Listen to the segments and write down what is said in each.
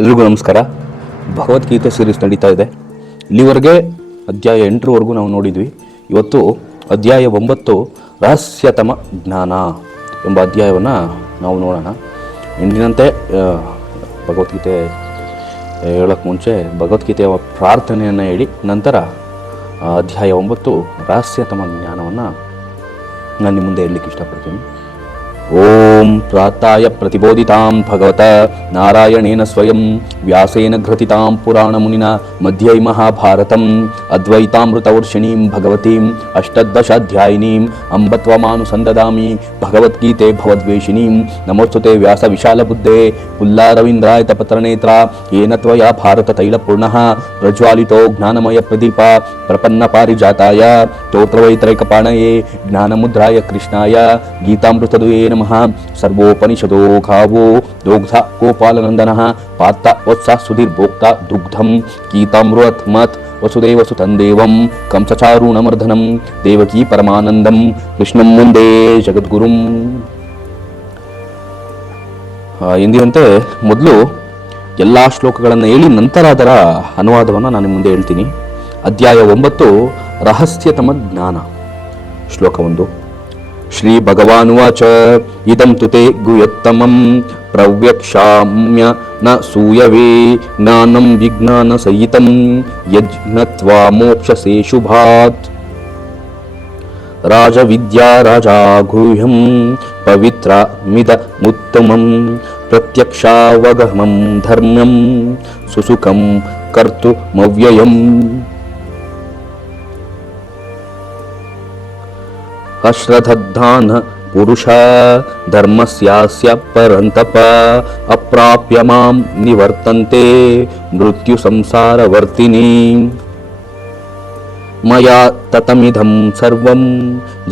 ಎಲ್ರಿಗೂ ನಮಸ್ಕಾರ. ಭಗವದ್ಗೀತೆ ಸೀರೀಸ್ ನಡೀತಾ ಇದೆ. ಇಲ್ಲಿವರೆಗೆ ಅಧ್ಯಾಯ 8ರವರೆಗೂ ನಾವು ನೋಡಿದ್ವಿ. ಇವತ್ತು ಅಧ್ಯಾಯ 9 ರಹಸ್ಯತಮ ಜ್ಞಾನ ಎಂಬ ಅಧ್ಯಾಯವನ್ನು ನಾವು ನೋಡೋಣ. ಎಂದಿನಂತೆ ಭಗವದ್ಗೀತೆ ಹೇಳೋಕ್ಕೆ ಮುಂಚೆ ಭಗವದ್ಗೀತೆಯ ಪ್ರಾರ್ಥನೆಯನ್ನು ಹೇಳಿ ನಂತರ ಅಧ್ಯಾಯ 9 ರಹಸ್ಯತಮ ಜ್ಞಾನವನ್ನು ನಾನು ನಿಮ್ಮ ಮುಂದೆ ಹೇಳಲಿಕ್ಕೆ ಇಷ್ಟಪಡ್ತೀನಿ. ಓಂ ಪ್ರಾತಾಯ ಪ್ರತಿಬೋಧಿತಾಂ ಭಗವತ ನಾರಾಯಣೇನ ಸ್ವಯಂ ವ್ಯಾಸೇನ ಘೃತಿತಾಂ ಪುರಾಣ ಮುನಿನ ಮಧ್ಯೈ ಮಹಾಭಾರತಂ ಅದ್ವೈತಾಮೃತವರ್ಷಿಣೀಂ ಭಗವತೀಂ ಅಷ್ಟದಶಾಧ್ಯಾಯಿನೀಂ ಅಂಬತ್ವಮಾನುಸಂದದಾಮಿ ಭಗವದ್ಗೀತೆ ಭವದ್ವೇಷಿಣೀಂ ನಮೋಸ್ತುತೆ ವ್ಯಾಸ ವಿಶಾಲ ಬುದ್ಧೇ ಪುಲ್ಲಾರವಿಂದ್ರಾಯತ ಪತ್ರನೇತ್ರ ಯೇನ ತ್ವಯಾ ಭಾರತ ತೈಲಪೂರ್ಣಃ ಪ್ರಜ್ವಾಲಿತೋ ಜ್ಞಾನಮಯ ಪ್ರದೀಪ ಪ್ರಪನ್ನ ಪಾರಿಜಾತಾಯ ಸ್ತೋತ್ರವೈತರೈಕಪಾಣಯೇ ಜ್ಞಾನಮುದ್ರಾಯ ಕೃಷ್ಣಾಯ ಗೀತಾಮೃತದುಯೇ ನಮಃ. ಸರ್ವೋಪನಿಷದೋ ಘಾವೋ ದೋಗ್ಧ ಗೋಪಾಲನಂದನಃ ಪಾತ್ತ ವತ್ಸ ಸುಧೀರ್ಭೋಕ್ತ ದುಗ್ಧಂ ಗೀತಾಮೃತ್ ಮತ್ ವಸುದೇವ ಸುತಂದೇವಂ ಕಂಸಚಾರುಣಮರ್ಧನಂ ದೇವಕೀ ಪರಮಾನಂದಂ ಕೃಷ್ಣಂ ಮುಂದೆ ಜಗದ್ಗುರುಂ. ಎಂದಿನಂತೆ ಮೊದಲು ಎಲ್ಲ ಶ್ಲೋಕಗಳನ್ನು ಹೇಳಿ ನಂತರ ಅದರ ಅನುವಾದವನ್ನು ನಾನು ಮುಂದೆ ಹೇಳ್ತೀನಿ. ಅಧ್ಯಾಯ 9 ರಹಸ್ಯತಮ ಜ್ಞಾನ. ಶ್ಲೋಕ 1. ಶ್ರೀ ಭಗವಾನುವಾಚ ಇದಂ ತುತೆ ಗುಯತ್ತಮಂ ಪ್ರವ್ಯಕ್ಷ್ಯಾಮ್ಯ ನ ಸೂಯವೇ ಜ್ಞಾನಂ ವಿಜ್ಞಾನ ಸಹಿತಂ ಯಜ್ಞತ್ವಾ ಮೋಕ್ಷಸೇ ಶುಭಾತ್. ರಾಜವಿದ್ಯಾ ರಾಜಾ ಗುಹ್ಯಂ ಪವಿತ್ರ ಮಿದ ಮುತ್ತಮಂ ಪ್ರತ್ಯಕ್ಷಾವಗಮಂ ಧರ್ಮ್ಯಂ ಸುಸುಖಂ ಕರ್ತುಮವ್ಯಯಂ. ಅಶ್ರದ್ಧಾನ ಪುರುಷ ಧರ್ಮಸ್ಯಾಸ್ಯ ಪರಂತಪ ಅಪ್ರಾಪ್ಯ ಮಾಂ ನಿವರ್ತಂತೆ ಮೃತ್ಯು ಸಂಸಾರವರ್ತಿನಿ. ಮಯಾ ತತಮಿದಂ ಸರ್ವಂ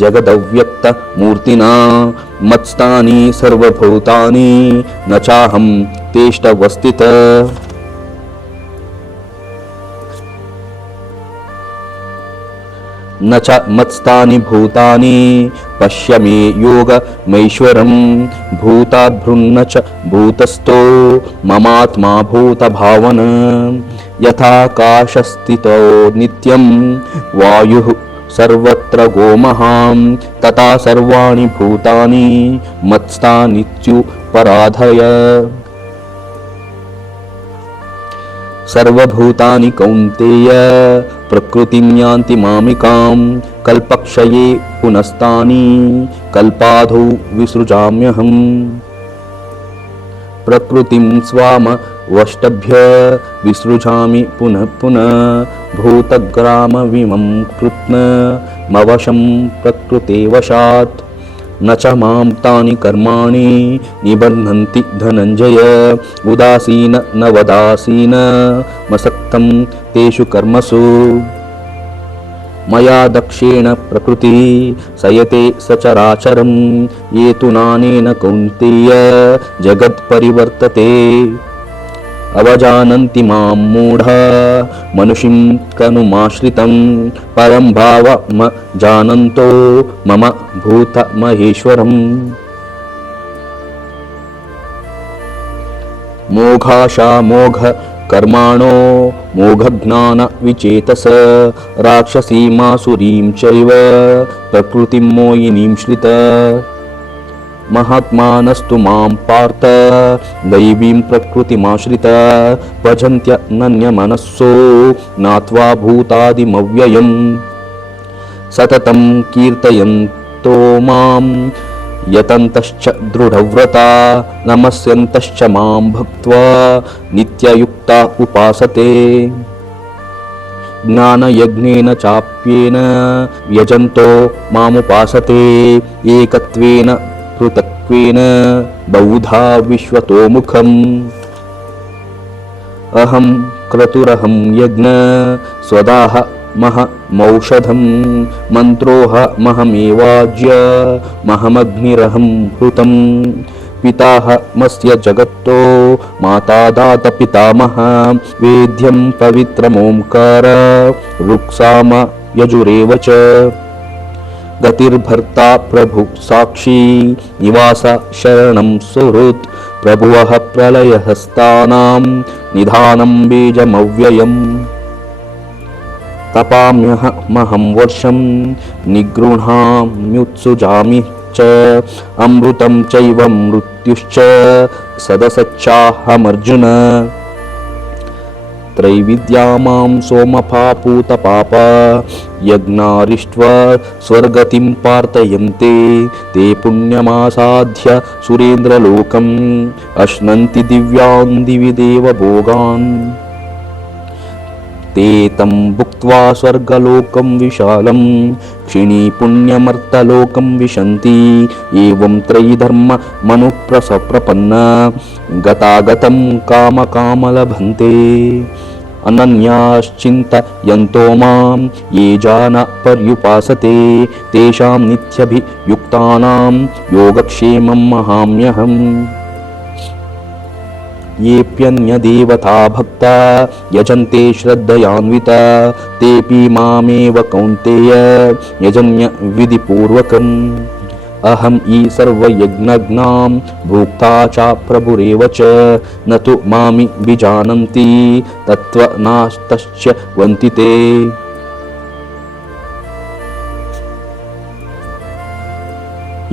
ಜಗದವ್ಯಕ್ತ ಮೂರ್ತಿನಾ ಮತ್ಸ್ಥಾನಿ ಸರ್ವಭೂತಾನಿ ನ ಚಾಹಂ ತೇಷ್ಟವಸ್ಥಿತ. ನ ಚ ಮತ್ಸ್ಥಾನಿ ಭೂತಾನಿ ಪಶ್ಯ ಮೇ ಯೋಗಮೈಶ್ವರಂ ಭೂತಾಭೃನ್ನ ಚ ಭೂತಸ್ಥೋ ಮಮಾತ್ಮಾ ಭೂತಭಾವನ. ಯಥಾಕಾಶಸ್ಥಿತೋ ನಿತ್ಯಂ ವಾಯುಃ ಸರ್ವತ್ರ ಗೋಮಹಾಂ ತಥಾ ಸರ್ವಾಣಿ ಭೂತಾನಿ ಮತ್ಸ್ಥಾನಿತ್ಯುಪರಾಧಯ. ಸರ್ವಭೂತಾನಿ ಕೌಂತೆಯ ಪ್ರಕೃತಿಂ ಯಾಂತಿ ಮಾಮಿಕಾಂ ಕಲ್ಪಕ್ಷಯೇ ಪುನಸ್ತಾನಿ ಕಲ್ಪಾಧೌ ವಿಸೃಜಾಮ್ಯಹಂ. ಪ್ರಕೃತಿಂ ಸ್ವಾಮ ವಷ್ಟಭ್ಯ ವಿಸೃಜಾಮಿ ಪುನಃ ಪುನಃ ಭೂತಗ್ರಾಮವಿಮಂ ಕೃತ್ನ ಮವಶಂ ಪ್ರಕೃತೆ ವಶಾತ್. ನ ಚ ಮಾಂ ತಾನಿ ಕರ್ಮಾಣಿ ನಿಬಧ್ನಂತಿ ಧನಂಜಯ ಉದಾಸೀನ ನ ವದಾಸೀನ ಮಸಕ್ತಂ ತೇಷು ಕರ್ಮಸು. ಮಯಾ ದಕ್ಷೇಣ ಪ್ರಕೃತಿ ಸಯತೆ ಸಚರಾಚರಂ ಯೇತು ನಾನೇನ ಕೌಂತೆಯ ಜಗತ್ ಪರಿವರ್ತತೆ. ಅವಜಾನಂತಿ ಮಾಂ ಮೂಢ ಮನುಷಿಂ ಕನುಮಾಶ್ರಿತಂ ಪರಂ ಭಾವಮ ಜಾನಂತೋ ಮಮ ಭೂತ ಮಹೇಶ್ವರಂ. ಮೋಘಾಶಾ ಮೋಘ ಕರ್ಮಾಣೋ ಮೋಘಜ್ಞಾನ ವಿಚೇತಸ ರಾಕ್ಷಸೀಮಾಸುರೀಂ ಚೈವ ಪ್ರಕೃತಿಂ ಮೋಹಿನೀಂ ಶ್ರಿತ. ಮಹಾತ್ಮಾನಸ್ತು ಮಾಂ ಪಾರ್ಥ ದೈವೀಂ ಪ್ರಕೃತಿಮಾಶ್ರಿತ ಭಜಂತ್ಯ ನನ್ಯಮನಸ್ಸೋ ನಾತ್ವಾ ಭೂತಾದಿಮವ್ಯಯಂ. ಸತತಂ ಕೀರ್ತಯಂತೋ ಮಾಂ ಯತಂತಶ್ಚ ದೃಢವ್ರತಾ ನಮಸ್ಯಂತಶ್ಚ ಮಾಂ ಭಕ್ತ್ವಾ ನಿತ್ಯಯುಕ್ತಾ ಉಪಾಸತೆ. ಜ್ಞಾನಯಜ್ಞೇನ ಚಾಪ್ಯೇನ ಯಜಂತೋ ಮಾಮುಪಾಸತೆ ಏಕತ್ವೇನ ಪೃಥಕ್ವೇನ ಬಹುಧಾ ವಿಶ್ವತೋಮುಖಂ. ಅಹಂ ಕ್ರತುರಹಂ ಯಜ್ಞ ಸ್ವದಾಹ ಮಹಮೌಷಧಂ ಮಂತ್ರೋಹ ಮಹಮೇವಾಜ್ಯ ಮಹಮಗ್ನಿರಹಂ ಹೃತಂ. ಪಿತಾಹ ಮಸ್ಯ ಜಗತ್ತೋ ಮಾತಾ ದಾತ ಪಿತಾಮಹ ವೇದ್ಯಂ ಪವಿತ್ರಮೋಂಕಾರ ಋಕ್ಸಾಮ ಯಜುರೇವ ಚ. ಗತಿರ್ಭರ್ತಾ ಪ್ರಭು ಸಾಕ್ಷಿ ನಿವಾಸ ಶರಣಂ ಸುಹೃತ್ ಪ್ರಭುವಃ ಪ್ರಳಯಹಸ್ತಾನಾಂ ನಿಧಾನಂ ಬೀಜಮವ್ಯಯಂ ತಪಾಮ್ಯಹಮಹಂ ವರ್ಷಂ ನಿಗೃಹಾಮ್ಯುತ್ಸುಜಾಮಿ ಚ ಅಮೃತಂ ಚೈವ ಮೃತ್ಯುಶ್ಚ ಸದಸಚ್ಚಾಹಮರ್ಜುನ ತ್ರೈವಿದ್ಯಾಮಾಂ ಸೋಮಪಾಪೂತ ಪಾಪ ಯಜ್ಞಾರಿಷ್ಟ್ವಾ ಸ್ವರ್ಗತಿಂ ಪಾರ್ಥಯಂತೆ ತೇ ಪುಣ್ಯಮಾಸಾಧ್ಯ ಸುರೇಂದ್ರಲೋಕಂ ಅಶ್ನಂತಿ ದಿವ್ಯಾನ್ ದಿವಿ ದೇವಭೋಗಾನ್ ते तं भुक्त्वा स्वर्गलोकं विशालं क्षिणी पुण्यमर्तलोकं विशन्ति एवं त्रयीधर्म मनुप्रसप्रपन्ना गतागतं कामकामलभन्ते अनन्याश्चिन्तयन्तो मां ये जान पर्युपासते तेषां नित्यभियुक्तानां योगक्षेमं महाम्यहम् येऽप्यन्यदेवता भक्ता यजन्ते श्रद्धयान्विता तेऽपि मामेव कौन्तेय यजन्य विधिपूर्वकम् अहम् इ सर्वयज्ञज्ञां भोक्ता च प्रभुरेव च न तु मामि विजानन्ति तत्त्वनास्तस्य ते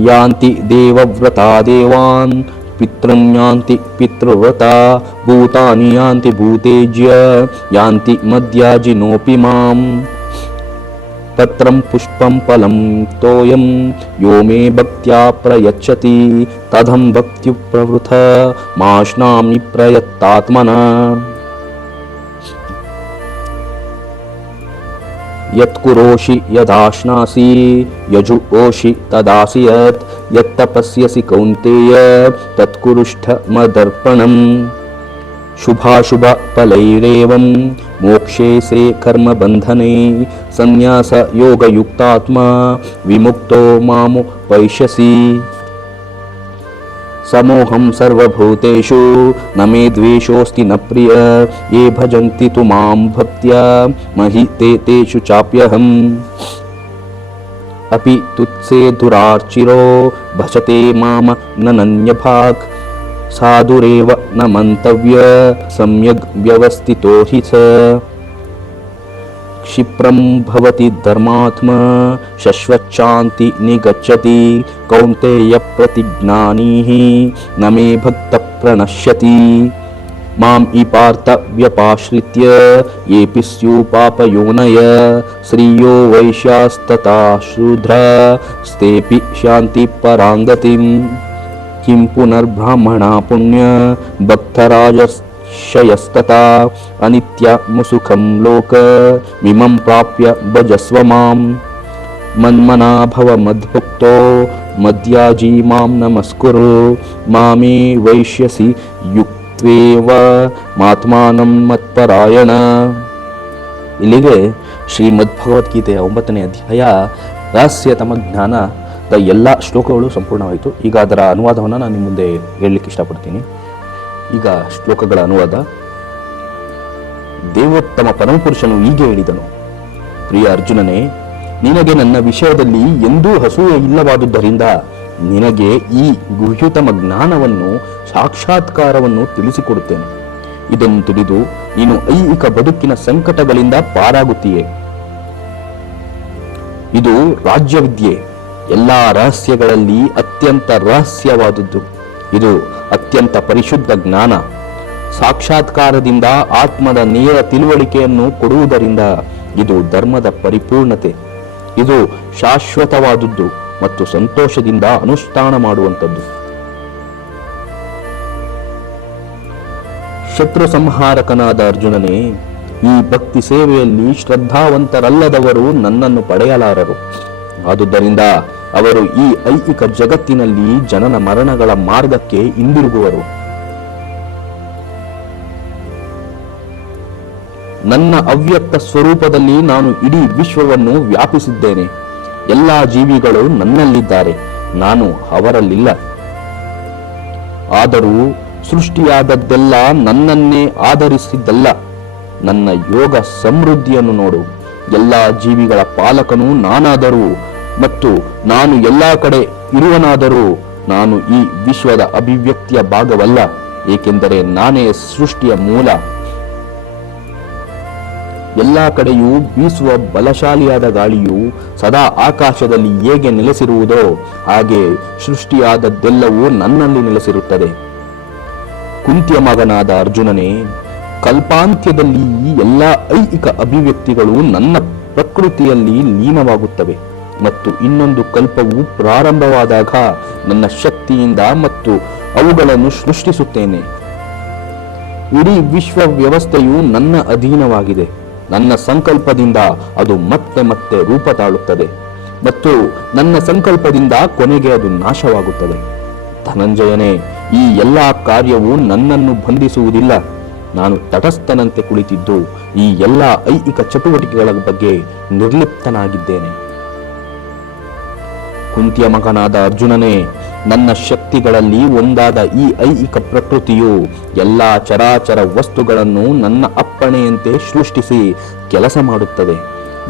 यान्ति देवव्रता देवान् पितृं यान्ति पितृव्रता भूतानि यान्ति भूतेज्य यान्ति मद्याजिनोऽपि मां पत्रं पुष्पं फलं तोयं यो मे भक्त्या प्रयच्छति तदहं भक्त्युप्रवृथ माश्नामि प्रयत्तात्मना यत्कुरोषि यदाश्नासि यजुओषि तदासि यत्तपस्यसि कौन्तेय तत्कुरुष्ठमदर्पणम् शुभाशुभफलैरेवं मोक्षे से कर्मबन्धने संन्यासयोगयुक्तात्मा विमुक्तो मामुपैष्यसि समोहं सर्वभूतेषु न मे द्वेषोऽस्ति न प्रिय ये भजन्ति तु मां भक्त्या महि तेषु चाप्यहम् अपि तुत्से दुरार्चिरो भजते माम नन्यभाक् साधुरेव न मन्तव्य सम्यग् व्यवस्थितो हि स क्षिप्रं भवति धर्मात्मा शश्वच्छान्ति निगच्छति कौन्तेय प्रतिज्ञानीः न मे भक्त प्रणश्यति माम् इ पार्थ व्यपाश्रित्य येऽपि स्युपापयोनय श्रियो वैश्यास्तथा शूद्रास्तेऽपि शान्ति पराङ्गतिम् किं पुनर्ब्राह्मणा पुण्य भक्तराजशयस्तथा अनित्यमुसुखं लोकमिमं प्राप्य भजस्व मां मन्मना भव मद्भक्तो मद्याजी मां नमस्कुरु मामे वैश्यसि ಯುಕ್ತ್ವೇವ ಮಾತ್ಮಾನಂ ಮತ್ಪರಾಯಣ. ಇಲ್ಲಿಗೆ ಶ್ರೀಮದ್ ಭಗವದ್ಗೀತೆಯ 9ನೇ ಅಧ್ಯಾಯ ರಹಸ್ಯತಮ ಜ್ಞಾನದ ಎಲ್ಲ ಶ್ಲೋಕಗಳು ಸಂಪೂರ್ಣವಾಯಿತು. ಈಗ ಅದರ ಅನುವಾದವನ್ನು ನಾನು ನಿಮ್ಮ ಮುಂದೆ ಹೇಳಲಿಕ್ಕೆ ಇಷ್ಟಪಡ್ತೀನಿ. ಈಗ ಶ್ಲೋಕಗಳ ಅನುವಾದ. ದೇವೋತ್ತಮ ಪರಮಪುರುಷನು ಹೀಗೆ ಹೇಳಿದನು: ಪ್ರಿಯ ಅರ್ಜುನನೇ, ನಿನಗೆ ನನ್ನ ವಿಷಯದಲ್ಲಿ ಎಂದೂ ಅಸೂಯೆ ಇಲ್ಲವಾದುದರಿಂದ ನಿನಗೆ ಈ ಗುಹ್ಯತಮ ಜ್ಞಾನವನ್ನು ಸಾಕ್ಷಾತ್ಕಾರವನ್ನು ತಿಳಿಸಿಕೊಡುತ್ತೇನೆ. ಇದನ್ನು ತಿಳಿದು ನೀನು ಐಹಿಕ ಬದುಕಿನ ಸಂಕಟಗಳಿಂದ ಪಾರಾಗುತ್ತೀಯೆ. ಇದು ರಾಜ್ಯವಿದ್ಯೆ, ಎಲ್ಲಾ ರಹಸ್ಯಗಳಲ್ಲಿ ಅತ್ಯಂತ ರಹಸ್ಯವಾದದ್ದು. ಇದು ಅತ್ಯಂತ ಪರಿಶುದ್ಧ ಜ್ಞಾನ. ಸಾಕ್ಷಾತ್ಕಾರದಿಂದ ಆತ್ಮದ ನೇರ ತಿಳುವಳಿಕೆಯನ್ನು ಕೊಡುವುದರಿಂದ ಇದು ಧರ್ಮದ ಪರಿಪೂರ್ಣತೆ. ಇದು ಶಾಶ್ವತವಾದದ್ದು ಮತ್ತು ಸಂತೋಷದಿಂದ ಅನುಷ್ಠಾನ ಮಾಡುವಂಥದ್ದು. ಶತ್ರು ಸಂಹಾರಕನಾದ ಅರ್ಜುನನೇ, ಈ ಭಕ್ತಿ ಸೇವೆಯಲ್ಲಿ ಶ್ರದ್ಧಾವಂತರಲ್ಲದವರು ನನ್ನನ್ನು ಪಡೆಯಲಾರರು. ಆದುದರಿಂದ ಅವರು ಈ ಐಹಿಕ ಜಗತ್ತಿನಲ್ಲಿ ಜನನ ಮರಣಗಳ ಮಾರ್ಗಕ್ಕೆ ಹಿಂದಿರುಗುವರು. ನನ್ನ ಅವ್ಯಕ್ತ ಸ್ವರೂಪದಲ್ಲಿ ನಾನು ಇಡೀ ವಿಶ್ವವನ್ನು ವ್ಯಾಪಿಸಿದ್ದೇನೆ. ಎಲ್ಲ ಜೀವಿಗಳು ನನ್ನಲ್ಲಿದ್ದಾರೆ, ನಾನು ಅವರಲ್ಲಿಲ್ಲ. ಆದರೂ ಸೃಷ್ಟಿಯಾದದ್ದೆಲ್ಲ ನನ್ನನ್ನೇ ಆಧರಿಸಿದ್ದಲ್ಲ. ನನ್ನ ಯೋಗ ಸಮೃದ್ಧಿಯನ್ನು ನೋಡು. ಎಲ್ಲ ಜೀವಿಗಳ ಪಾಲಕನು ನಾನಾದರೂ ಮತ್ತು ನಾನು ಎಲ್ಲ ಕಡೆ ಇರುವನಾದರೂ ನಾನು ಈ ವಿಶ್ವದ ಅಭಿವ್ಯಕ್ತಿಯ ಭಾಗವಲ್ಲ, ಏಕೆಂದರೆ ನಾನೇ ಸೃಷ್ಟಿಯ ಮೂಲ. ಎಲ್ಲ ಕಡೆಯೂ ಬೀಸುವ ಬಲಶಾಲಿಯಾದ ಗಾಳಿಯು ಸದಾ ಆಕಾಶದಲ್ಲಿ ಹೇಗೆ ನೆಲೆಸಿರುವುದೋ ಹಾಗೆ ಸೃಷ್ಟಿಯಾದದ್ದೆಲ್ಲವೂ ನನ್ನಲ್ಲಿ ನೆಲೆಸಿರುತ್ತದೆ. ಕುಂತಿಯ ಮಗನಾದ ಅರ್ಜುನನೇ, ಕಲ್ಪಾಂತ್ಯದಲ್ಲಿ ಈ ಎಲ್ಲ ಐಹಿಕ ಅಭಿವ್ಯಕ್ತಿಗಳು ನನ್ನ ಪ್ರಕೃತಿಯಲ್ಲಿ ಲೀನವಾಗುತ್ತವೆ ಮತ್ತು ಇನ್ನೊಂದು ಕಲ್ಪವು ಪ್ರಾರಂಭವಾದಾಗ ನನ್ನ ಶಕ್ತಿಯಿಂದ ಮತ್ತು ಅವುಗಳನ್ನು ಸೃಷ್ಟಿಸುತ್ತೇನೆ. ಇಡೀ ವಿಶ್ವ ವ್ಯವಸ್ಥೆಯು ನನ್ನ ಅಧೀನವಾಗಿದೆ. ನನ್ನ ಸಂಕಲ್ಪದಿಂದ ಅದು ಮತ್ತೆ ಮತ್ತೆ ರೂಪ ತಾಳುತ್ತದೆ ಮತ್ತು ನನ್ನ ಸಂಕಲ್ಪದಿಂದ ಕೊನೆಗೆ ಅದು ನಾಶವಾಗುತ್ತದೆ. ಧನಂಜಯನೇ, ಈ ಎಲ್ಲ ಕಾರ್ಯವು ನನ್ನನ್ನು ಬಂಧಿಸುವುದಿಲ್ಲ. ನಾನು ತಟಸ್ಥನಂತೆ ಕುಳಿತಿದ್ದು ಈ ಎಲ್ಲ ಐಹಿಕ ಚಟುವಟಿಕೆಗಳ ಬಗ್ಗೆ ನಿರ್ಲಿಪ್ತನಾಗಿದ್ದೇನೆ. ಕುಂತಿಯ ಮಗನಾದ ಅರ್ಜುನನೇ, ನನ್ನ ಶಕ್ತಿಗಳಲ್ಲಿ ಒಂದಾದ ಈ ಐಹಿಕ ಪ್ರಕೃತಿಯು ಎಲ್ಲಾ ಚರಾಚರ ವಸ್ತುಗಳನ್ನು ನನ್ನ ಅಪ್ಪಣೆಯಂತೆ ಸೃಷ್ಟಿಸಿ ಕೆಲಸ ಮಾಡುತ್ತದೆ.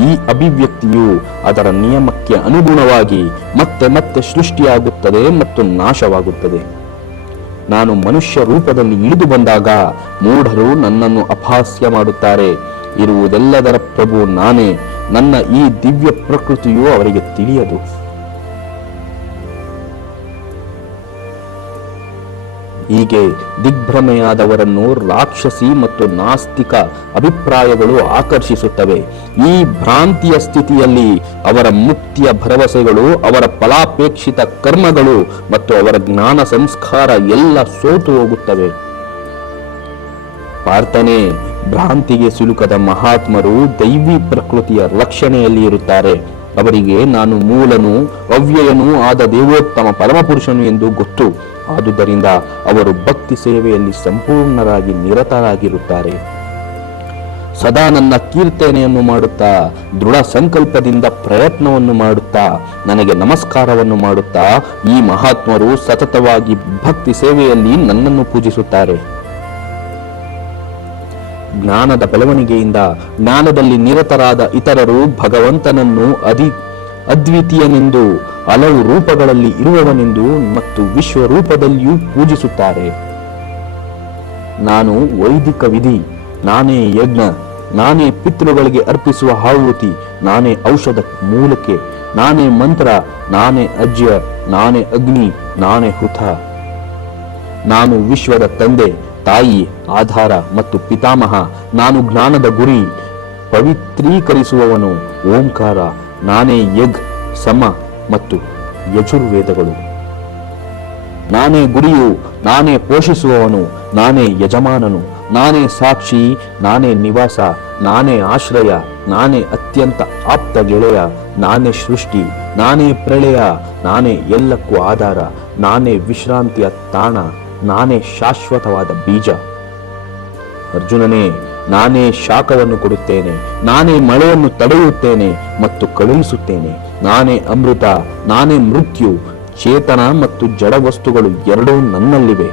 ಈ ಅಭಿವ್ಯಕ್ತಿಯು ಅದರ ನಿಯಮಕ್ಕೆ ಅನುಗುಣವಾಗಿ ಮತ್ತೆ ಮತ್ತೆ ಸೃಷ್ಟಿಯಾಗುತ್ತದೆ ಮತ್ತು ನಾಶವಾಗುತ್ತದೆ. ನಾನು ಮನುಷ್ಯ ರೂಪದಲ್ಲಿ ಇಳಿದು ಬಂದಾಗ ಮೂಢರು ನನ್ನನ್ನು ಅಪಹಾಸ್ಯ ಮಾಡುತ್ತಾರೆ. ಇರುವುದೆಲ್ಲದರ ಪ್ರಭು ನಾನೇ. ನನ್ನ ಈ ದಿವ್ಯ ಪ್ರಕೃತಿಯು ಅವರಿಗೆ ತಿಳಿಯದು. ಹೀಗೆ ದಿಗ್ಭ್ರಮೆಯಾದವರನ್ನು ರಾಕ್ಷಸಿ ಮತ್ತು ನಾಸ್ತಿಕ ಅಭಿಪ್ರಾಯಗಳು ಆಕರ್ಷಿಸುತ್ತವೆ. ಈ ಭ್ರಾಂತಿಯ ಸ್ಥಿತಿಯಲ್ಲಿ ಅವರ ಮುಕ್ತಿಯ ಭರವಸೆಗಳು, ಅವರ ಫಲಾಪೇಕ್ಷಿತ ಕರ್ಮಗಳು ಮತ್ತು ಅವರ ಜ್ಞಾನ ಸಂಸ್ಕಾರ ಎಲ್ಲ ಸೋತು ಹೋಗುತ್ತವೆ. ಪಾರ್ಥನೆ, ಭ್ರಾಂತಿಗೆ ಸಿಲುಕದ ಮಹಾತ್ಮರು ದೈವಿ ಪ್ರಕೃತಿಯ ರಕ್ಷಣೆಯಲ್ಲಿ ಇರುತ್ತಾರೆ. ಅವರಿಗೆ ನಾನು ಮೂಲನು ಅವ್ಯಯನೂ ಆದ ದೇವೋತ್ತಮ ಪರಮಪುರುಷನು ಎಂದು ಗೊತ್ತು. ಆದುದರಿಂದ ಅವರು ಭಕ್ತಿ ಸೇವೆಯಲ್ಲಿ ಸಂಪೂರ್ಣರಾಗಿ ನಿರತರಾಗಿರುತ್ತಾರೆ. ಸದಾ ನನ್ನ ಕೀರ್ತನೆಯನ್ನು ಮಾಡುತ್ತಾ, ದೃಢ ಸಂಕಲ್ಪದಿಂದ ಪ್ರಯತ್ನವನ್ನು ಮಾಡುತ್ತಾ, ನನಗೆ ನಮಸ್ಕಾರವನ್ನು ಮಾಡುತ್ತಾ ಈ ಮಹಾತ್ಮರು ಸತತವಾಗಿ ಭಕ್ತಿ ಸೇವೆಯಲ್ಲಿ ನನ್ನನ್ನು ಪೂಜಿಸುತ್ತಾರೆ. ಜ್ಞಾನದ ಬೆಳವಣಿಗೆಯಿಂದ ಜ್ಞಾನದಲ್ಲಿ ನಿರತರಾದ ಇತರರು ಭಗವಂತನನ್ನು ಅದ್ವಿತೀಯನೆಂದು, ಹಲವು ರೂಪಗಳಲ್ಲಿ ಇರುವವನೆಂದು ಮತ್ತು ವಿಶ್ವರೂಪದಲ್ಲಿಯೂ ಪೂಜಿಸುತ್ತಾರೆ. ನಾನು ವೈದಿಕ ವಿಧಿ, ನಾನೇ ಯಜ್ಞ, ನಾನೇ ಪಿತೃಗಳಿಗೆ ಅರ್ಪಿಸುವ ಆಹುತಿ, ನಾನೇ ಔಷಧ ಮೂಲಿಕೆ, ನಾನೇ ಮಂತ್ರ, ನಾನೇ ಅಜ್ಯ, ನಾನೇ ಅಗ್ನಿ, ನಾನೇ ಹುತ. ನಾನು ವಿಶ್ವದ ತಂದೆ, ತಾಯಿ, ಆಧಾರ ಮತ್ತು ಪಿತಾಮಹ. ನಾನು ಜ್ಞಾನದ ಗುರಿ, ಪವಿತ್ರೀಕರಿಸುವವನು, ಓಂಕಾರ. ನಾನೇ ಯಗ್, ಸಮ ಮತ್ತು ಯಜುರ್ವೇದಗಳು. ನಾನೇ ಗುರಿಯು, ನಾನೇ ಪೋಷಿಸುವವನು, ನಾನೇ ಯಜಮಾನನು, ನಾನೇ ಸಾಕ್ಷಿ, ನಾನೇ ನಿವಾಸ, ನಾನೇ ಆಶ್ರಯ, ನಾನೇ ಅತ್ಯಂತ ಆಪ್ತ ಗೆಳೆಯ, ನಾನೇ ಸೃಷ್ಟಿ, ನಾನೇ ಪ್ರಳಯ, ನಾನೇ ಎಲ್ಲಕ್ಕೂ ಆಧಾರ, ನಾನೇ ವಿಶ್ರಾಂತಿಯ ತಾಣ, ನಾನೇ ಶಾಶ್ವತವಾದ ಬೀಜ. ಅರ್ಜುನನೇ, ನಾನೇ ಶಾಖವನ್ನು ಕೊಡುತ್ತೇನೆ, ನಾನೇ ಮಳೆಯನ್ನು ತಡೆಯುತ್ತೇನೆ ಮತ್ತು ಕಳುಹಿಸುತ್ತೇನೆ. ನಾನೇ ಅಮೃತ, ನಾನೇ ಮೃತ್ಯು. ಚೇತನ ಮತ್ತು ಜಡ ವಸ್ತುಗಳು ಎರಡೂ ನನ್ನಲ್ಲಿವೆ.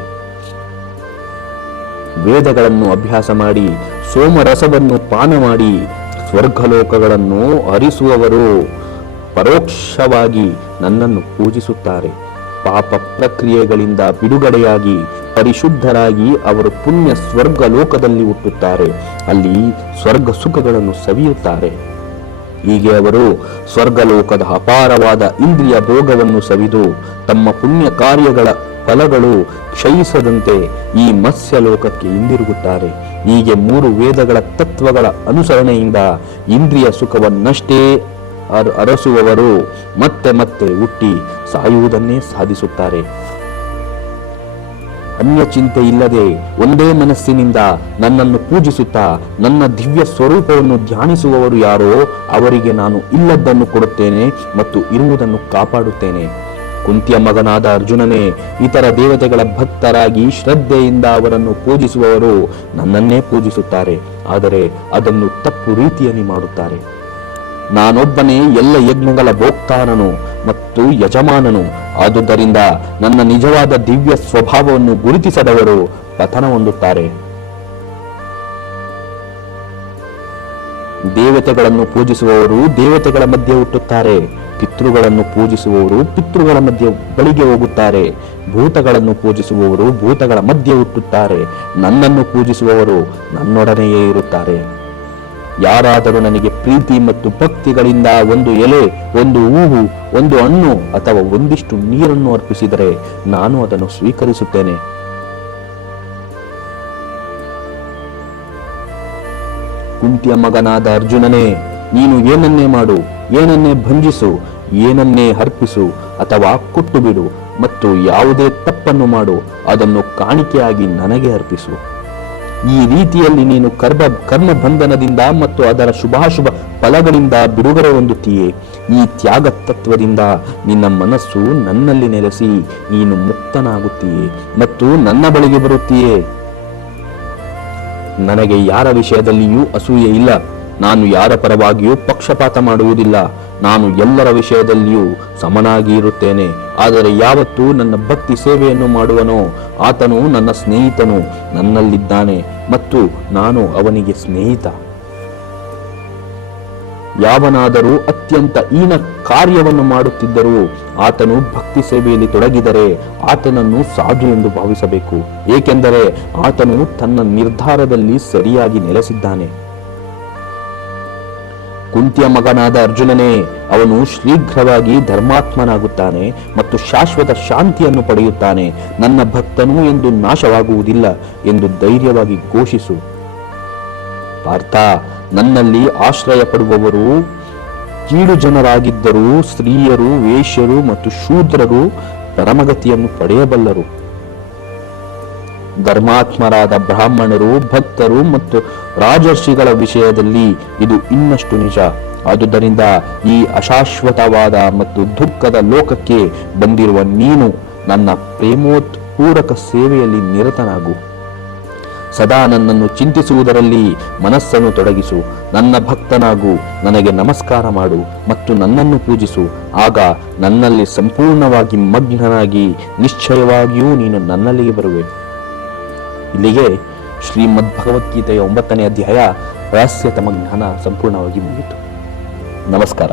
ವೇದಗಳನ್ನು ಅಭ್ಯಾಸ ಮಾಡಿ, ಸೋಮರಸವನ್ನು ಪಾನ ಮಾಡಿ, ಸ್ವರ್ಗಲೋಕಗಳನ್ನು ಹರಿಸುವವರು ಪರೋಕ್ಷವಾಗಿ ನನ್ನನ್ನು ಪೂಜಿಸುತ್ತಾರೆ. ಪಾಪ ಪ್ರಕ್ರಿಯೆಗಳಿಂದ ಬಿಡುಗಡೆಯಾಗಿ ಪರಿಶುದ್ಧರಾಗಿ ಅವರು ಪುಣ್ಯ ಸ್ವರ್ಗ ಲೋಕದಲ್ಲಿ ಹುಟ್ಟುತ್ತಾರೆ. ಅಲ್ಲಿ ಸ್ವರ್ಗ ಸುಖಗಳನ್ನು ಸವಿಯುತ್ತಾರೆ. ಹೀಗೆ ಅವರು ಸ್ವರ್ಗಲೋಕದ ಅಪಾರವಾದ ಇಂದ್ರಿಯ ಭೋಗವನ್ನು ಸವಿದು ತಮ್ಮ ಪುಣ್ಯ ಕಾರ್ಯಗಳ ಫಲಗಳು ಕ್ಷಯಿಸದಂತೆ ಈ ಮತ್ಸ್ಯಲೋಕಕ್ಕೆ ಹಿಂದಿರುಗುತ್ತಾರೆ. ಹೀಗೆ 3 ವೇದಗಳ ತತ್ವಗಳ ಅನುಸರಣೆಯಿಂದ ಇಂದ್ರಿಯ ಸುಖವನ್ನಷ್ಟೇ ಅರಸುವವರು ಮತ್ತೆ ಮತ್ತೆ ಹುಟ್ಟಿ ಸಾಯುವುದನ್ನೇ ಸಾಧಿಸುತ್ತಾರೆ. ಅನ್ಯ ಚಿಂತೆ ಇಲ್ಲದೆ ಒಂದೇ ಮನಸ್ಸಿನಿಂದ ನನ್ನನ್ನು ಪೂಜಿಸುತ್ತಾ ನನ್ನ ದಿವ್ಯ ಸ್ವರೂಪವನ್ನು ಧ್ಯಾನಿಸುವವರು ಯಾರೋ ಅವರಿಗೆ ನಾನು ಇಲ್ಲದ್ದನ್ನು ಕೊಡುತ್ತೇನೆ ಮತ್ತು ಇರುವುದನ್ನು ಕಾಪಾಡುತ್ತೇನೆ. ಕುಂತಿಯ ಮಗನಾದ ಅರ್ಜುನನೇ, ಇತರ ದೇವತೆಗಳ ಭಕ್ತರಾಗಿ ಶ್ರದ್ಧೆಯಿಂದ ಅವರನ್ನು ಪೂಜಿಸುವವರು ನನ್ನನ್ನೇ ಪೂಜಿಸುತ್ತಾರೆ, ಆದರೆ ಅದನ್ನು ತಪ್ಪು ರೀತಿಯಲ್ಲಿ ಮಾಡುತ್ತಾರೆ. ನಾನೊಬ್ಬನೇ ಎಲ್ಲ ಯಜ್ಞಗಳ ಭೋಕ್ತಾರನು ಮತ್ತು ಯಜಮಾನನು. ಆದುದರಿಂದ ನನ್ನ ನಿಜವಾದ ದಿವ್ಯ ಸ್ವಭಾವವನ್ನು ಗುರುತಿಸದವರು ಪತನ ಹೊಂದುತ್ತಾರೆ. ದೇವತೆಗಳನ್ನು ಪೂಜಿಸುವವರು ದೇವತೆಗಳ ಮಧ್ಯೆ ಹುಟ್ಟುತ್ತಾರೆ. ಪಿತೃಗಳನ್ನು ಪೂಜಿಸುವವರು ಪಿತೃಗಳ ಮಧ್ಯೆ ಬಳಿಗೆ ಹೋಗುತ್ತಾರೆ. ಭೂತಗಳನ್ನು ಪೂಜಿಸುವವರು ಭೂತಗಳ ಮಧ್ಯೆ ಹುಟ್ಟುತ್ತಾರೆ. ನನ್ನನ್ನು ಪೂಜಿಸುವವರು ನನ್ನೊಡನೆಯೇ ಇರುತ್ತಾರೆ. ಯಾರಾದರೂ ನನಗೆ ಪ್ರೀತಿ ಮತ್ತು ಭಕ್ತಿಗಳಿಂದ ಒಂದು ಎಲೆ, ಒಂದು ಹೂವು, ಒಂದು ಹಣ್ಣು ಅಥವಾ ಒಂದಿಷ್ಟು ನೀರನ್ನು ಅರ್ಪಿಸಿದರೆ ನಾನು ಅದನ್ನು ಸ್ವೀಕರಿಸುತ್ತೇನೆ. ಕುಂತಿಯ ಮಗನಾದ ಅರ್ಜುನನೇ, ನೀನು ಏನನ್ನೇ ಮಾಡು, ಏನನ್ನೇ ಭಂಜಿಸು, ಏನನ್ನೇ ಅರ್ಪಿಸು ಅಥವಾ ಕೊಟ್ಟು ಬಿಡು ಮತ್ತು ಯಾವುದೇ ತಪ್ಪನ್ನು ಮಾಡು, ಅದನ್ನು ಕಾಣಿಕೆಯಾಗಿ ನನಗೆ ಅರ್ಪಿಸು. ಈ ರೀತಿಯಲ್ಲಿ ನೀನು ಕರ್ಮ ಬಂಧನದಿಂದ ಮತ್ತು ಅದರ ಶುಭಾಶುಭ ಫಲಗಳಿಂದ ಬಿಡುಗಡೆ ಹೊಂದುತ್ತೀಯೇ. ಈ ತ್ಯಾಗ ತತ್ವದಿಂದ ನಿನ್ನ ಮನಸ್ಸು ನನ್ನಲ್ಲಿ ನೆಲೆಸಿ ನೀನು ಮುಕ್ತನಾಗುತ್ತೀಯೇ ಮತ್ತು ನನ್ನ ಬಳಿಗೆ ಬರುತ್ತೀಯೇ. ನನಗೆ ಯಾರ ವಿಷಯದಲ್ಲಿಯೂ ಅಸೂಯೆ ಇಲ್ಲ. ನಾನು ಯಾರ ಪರವಾಗಿಯೂ ಪಕ್ಷಪಾತ ಮಾಡುವುದಿಲ್ಲ. ನಾನು ಎಲ್ಲರ ವಿಷಯದಲ್ಲಿಯೂ ಸಮನಾಗಿ ಇರುತ್ತೇನೆ. ಆದರೆ ಯಾವತ್ತೂ ನನ್ನ ಭಕ್ತಿ ಸೇವೆಯನ್ನು ಮಾಡುವನೋ ಆತನು ನನ್ನ ಸ್ನೇಹಿತನು, ನನ್ನಲ್ಲಿದ್ದಾನೆ ಮತ್ತು ನಾನು ಅವನಿಗೆ ಸ್ನೇಹಿತ. ಯಾವನಾದರೂ ಅತ್ಯಂತ ಹೀನ ಕಾರ್ಯವನ್ನು ಮಾಡುತ್ತಿದ್ದರೂ ಆತನು ಭಕ್ತಿ ಸೇವೆಯಲ್ಲಿ ತೊಡಗಿದರೆ ಆತನನ್ನು ಸಾಧು ಎಂದು ಭಾವಿಸಬೇಕು, ಏಕೆಂದರೆ ಆತನು ತನ್ನ ನಿರ್ಧಾರದಲ್ಲಿ ಸರಿಯಾಗಿ ನೆಲೆಸಿದ್ದಾನೆ. ಕುಂತಿಯ ಮಗನಾದ ಅರ್ಜುನನೇ, ಅವನು ಶೀಘ್ರವಾಗಿ ಧರ್ಮಾತ್ಮನಾಗುತ್ತಾನೆ ಮತ್ತು ಶಾಶ್ವತ ಶಾಂತಿಯನ್ನು ಪಡೆಯುತ್ತಾನೆ. ನನ್ನ ಭಕ್ತನು ಎಂದು ನಾಶವಾಗುವುದಿಲ್ಲ ಎಂದು ಧೈರ್ಯವಾಗಿ ಘೋಷಿಸು. ಪಾರ್ಥ, ನನ್ನಲ್ಲಿ ಆಶ್ರಯ ಪಡುವವರು ಕೀಳು ಜನರಾಗಿದ್ದರೂ ಸ್ತ್ರೀಯರು, ವೇಶ್ಯರು ಮತ್ತು ಶೂದ್ರರು ಪರಮಗತಿಯನ್ನು ಪಡೆಯಬಲ್ಲರು. ಧರ್ಮಾತ್ಮರಾದ ಬ್ರಾಹ್ಮಣರು, ಭಕ್ತರು ಮತ್ತು ರಾಜರ್ಷಿಗಳ ವಿಷಯದಲ್ಲಿ ಇದು ಇನ್ನಷ್ಟು ನಿಜ. ಆದುದರಿಂದ ಈ ಅಶಾಶ್ವತವಾದ ಮತ್ತು ದುಃಖದ ಲೋಕಕ್ಕೆ ಬಂದಿರುವ ನೀನು ನನ್ನ ಪ್ರೇಮೋತ್ಪೂರಕ ಸೇವೆಯಲ್ಲಿ ನಿರತನಾಗು. ಸದಾ ನನ್ನನ್ನು ಚಿಂತಿಸುವುದರಲ್ಲಿ ಮನಸ್ಸನ್ನು ತೊಡಗಿಸು. ನನ್ನ ಭಕ್ತನಾಗು, ನನಗೆ ನಮಸ್ಕಾರ ಮಾಡು ಮತ್ತು ನನ್ನನ್ನು ಪೂಜಿಸು. ಆಗ ನನ್ನಲ್ಲಿ ಸಂಪೂರ್ಣವಾಗಿ ಮಗ್ನನಾಗಿ ನಿಶ್ಚಯವಾಗಿಯೂ ನೀನು ನನ್ನಲ್ಲಿಗೆ ಬರುವೆ. ಇಲ್ಲಿಗೆ ಶ್ರೀಮದ್ ಭಗವದ್ಗೀತೆಯ 9ನೇ ಅಧ್ಯಾಯ ರಹಸ್ಯತಮ ಜ್ಞಾನ ಸಂಪೂರ್ಣವಾಗಿ ಮುಗಿಯಿತು. ನಮಸ್ಕಾರ.